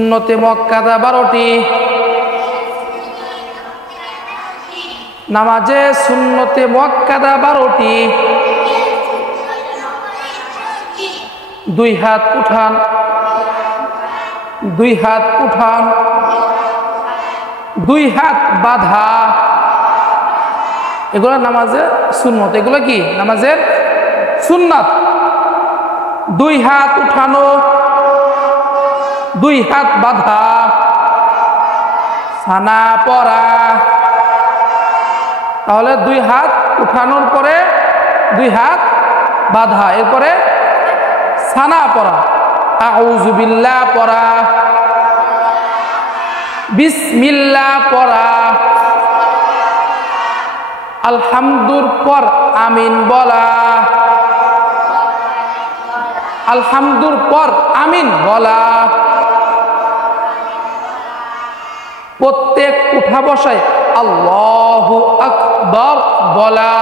সুন্নতে মুআক্কাদা 12টি। নামাজে সুন্নতে মুআক্কাদা 12টি। দুই হাত উঠান, দুই হাত উঠান, দুই হাত বাঁধা, এগুলো নামাজের সুন্নত। এগুলো কি নামাজের সুন্নাত। দুই হাত উঠানো, দুই হাত বাঁধা, সানা পড়া। তাহলে দুই হাত উঠানোর পরে দুই হাত বাঁধা, এরপরে সানা পড়া, আউযু বিল্লাহ পড়া, বিসমিল্লাহ পড়া, আলহামদুর পর আমিন বলা, আলহামদুর পর আমিন বলা। প্রত্যেক উঠা বসায় আল্লাহু আকবার বলা।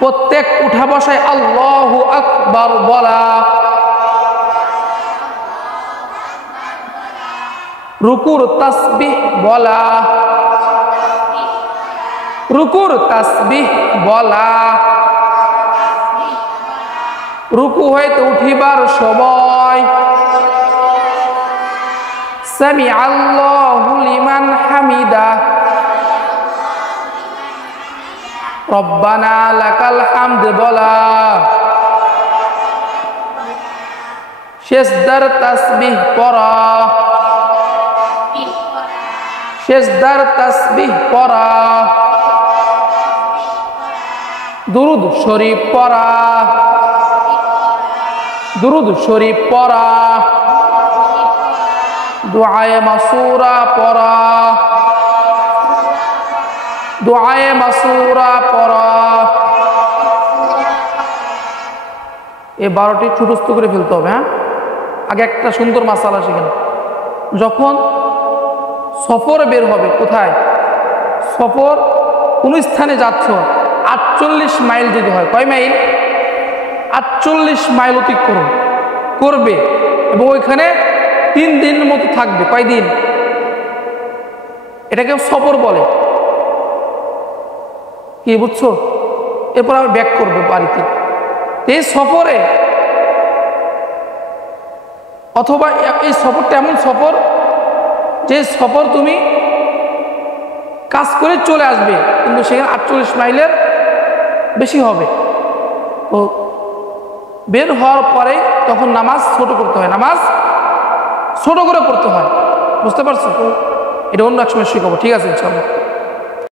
প্রত্যেক উঠা বসায় আল্লাহু আকবার বলা। রুকুর তাসবিহ বলা, রুকুর তাসবিহ বলা। রুকু হইতে উঠিবার সময় সামি আল্লাহু লিমান হামিদা, রব্বানা লাকাল হামদ বলা। সেজদার তাসবিহ পড়া, সেজদার তাসবিহ পড়া। দুরুদ শরীফ পড়া, দুরুদ শরীফ পড়া। দুআয়ে মাসুরা পড়া, দুআয়ে মাসুরা পড়া। এই 12টি ছোটস্থ করে ফেলতে হবে। হ্যাঁ, আগে একটা সুন্দর মাসালা শিখেন। যখন সফর বের হবে, কোথায় সফর, কোন স্থানে যাচ্ছ, 48 মাইল যদি হয়, কয় মাইল? 48 মাইল অতিক্রম করবে এবং ওইখানে 3 দিনের মতো থাকবে। কয় দিন? এটাকে সফর বলে। কি বুঝছো? এরপর আবার ব্যাক করবে বাড়িতে। এই সফরে অথবা এই সফরটা এমন সফর যে সফর তুমি কাজ করে চলে আসবে, কিন্তু সেখানে 48 মাইলের বেশি হবে। তো বের হওয়ার পরে তখন নামাজ ছোট করতে হয়, নামাজ ছোট করে পড়তে হয়। বুঝতে পারছো? এটা অন্য এক সময় শিখাবো। ঠিক আছে ইনশাআল্লাহ।